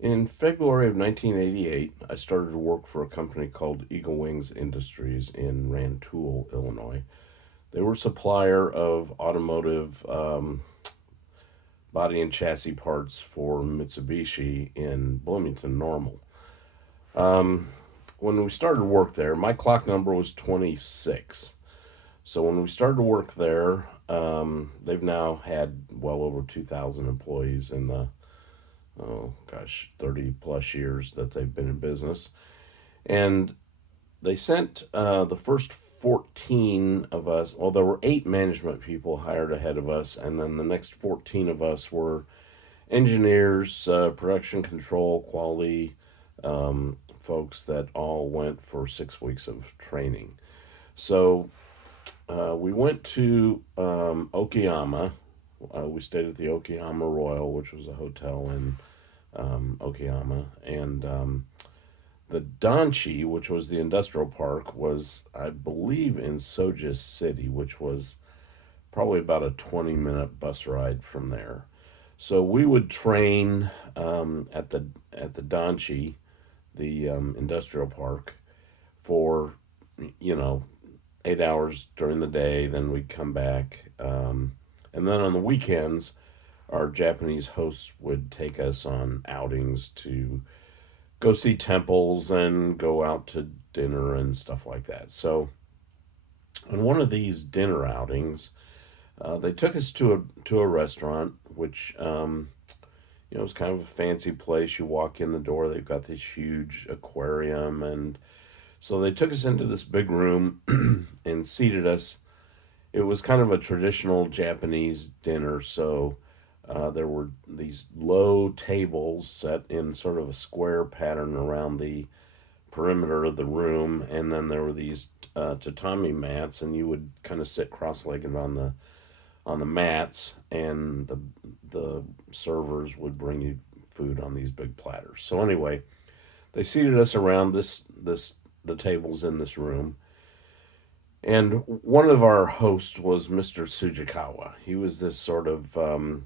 In February of 1988, I started to work for a company called Eagle Wings Industries in Rantoul, Illinois. They were a supplier of automotive body and chassis parts for Mitsubishi in Bloomington Normal. Um, when we started work there, my clock number was 26. So when we started to work there, they've now had well over 2,000 employees in the, oh gosh, 30 plus years that they've been in business. And they sent the first 14 of us, well, there were 8 management people hired ahead of us, and then the next 14 of us were engineers, production control, quality folks that all went for 6 weeks of training. So we went to Okayama. We stayed at the Okayama Royal, which was a hotel in Okayama. And the Donchi, which was the industrial park, was, I believe, in Soja City, which was probably about a 20-minute bus ride from there. So we would train at the Donchi, the industrial park, for you know 8 hours during the day. Then we'd come back, and then on the weekends, our Japanese hosts would take us on outings to go see temples and go out to dinner and stuff like that. So on one of these dinner outings, they took us to a restaurant, which it's kind of a fancy place. You walk in the door, they've got this huge aquarium, and so they took us into this big room and seated us. It was kind of a traditional Japanese dinner, so there were these low tables set in sort of a square pattern around the perimeter of the room, and then there were these tatami mats, and you would kind of sit cross-legged on the mats, and the servers would bring you food on these big platters. So anyway, they seated us around this the tables in this room, and one of our hosts was Mr. Tsujikawa. He was this sort of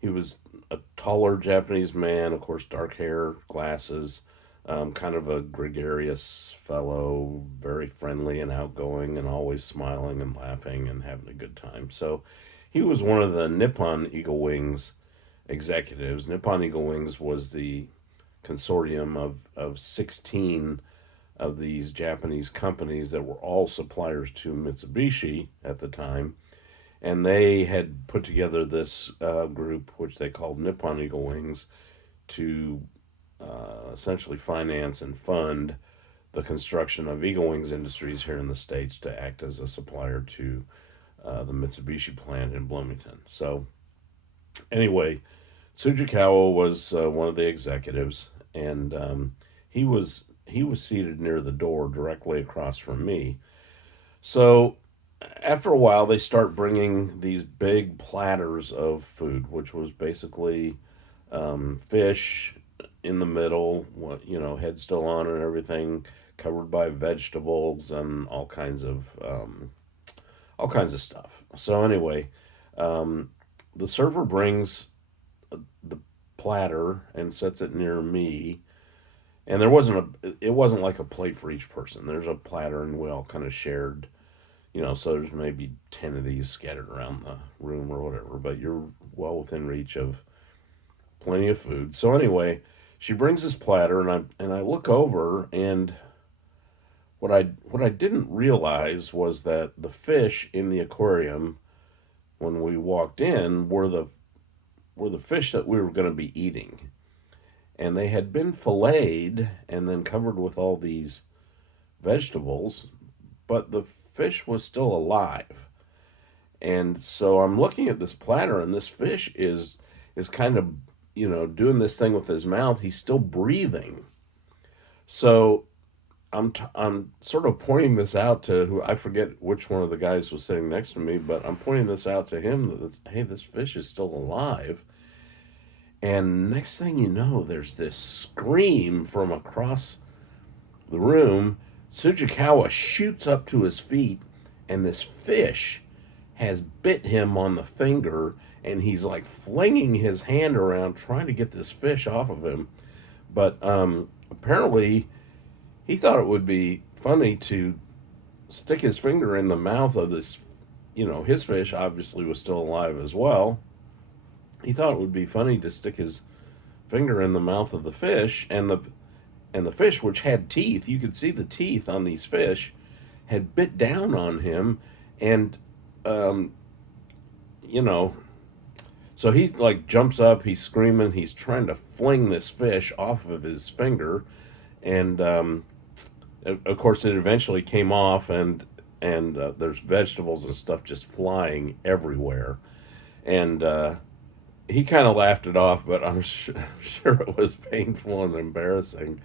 he was a taller Japanese man, of course, dark hair, glasses, kind of a gregarious fellow, very friendly and outgoing, and always smiling and laughing and having a good time. So he was one of the Nippon Eagle Wings executives. Nippon Eagle Wings was the consortium of 16 of these Japanese companies that were all suppliers to Mitsubishi at the time. And they had put together this group, which they called Nippon Eagle Wings, to essentially finance and fund the construction of Eagle Wings Industries here in the States to act as a supplier to the Mitsubishi plant in Bloomington. So, anyway, Tsujikawa was one of the executives, and he was seated near the door directly across from me. So after a while, they start bringing these big platters of food, which was basically fish in the middle, head still on and everything, covered by vegetables and all kinds of stuff. So anyway, the server brings the platter and sets it near me, and it wasn't like a plate for each person. There's a platter, and we all kind of shared. So there's maybe 10 of these scattered around the room or whatever, but you're well within reach of plenty of food. So anyway, she brings this platter, and I look over, and what I didn't realize was that the fish in the aquarium when we walked in were the fish that we were going to be eating, and they had been filleted and then covered with all these vegetables, but the fish was still alive. And so I'm looking at this platter, and this fish is kind of doing this thing with his mouth. He's still breathing. So I'm sort of pointing this out to who, I forget which one of the guys was sitting next to me, but I'm pointing this out to him that hey, this fish is still alive. And next thing you know, there's this scream from across the room. Tsujikawa shoots up to his feet, and this fish has bit him on the finger, and he's like flinging his hand around trying to get this fish off of him. But apparently, he thought it would be funny to stick his finger in the mouth of this. His fish obviously was still alive as well. He thought it would be funny to stick his finger in the mouth of the fish, and the fish, which had teeth, you could see the teeth on these fish, had bit down on him, and um, you know, so he like jumps up, he's screaming, he's trying to fling this fish off of his finger, and of course it eventually came off, and there's vegetables and stuff just flying everywhere, and he kind of laughed it off, but I'm sure it was painful and embarrassing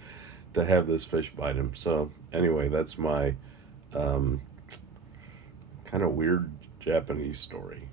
to have this fish bite him. So anyway, that's my um, kind of weird Japanese story.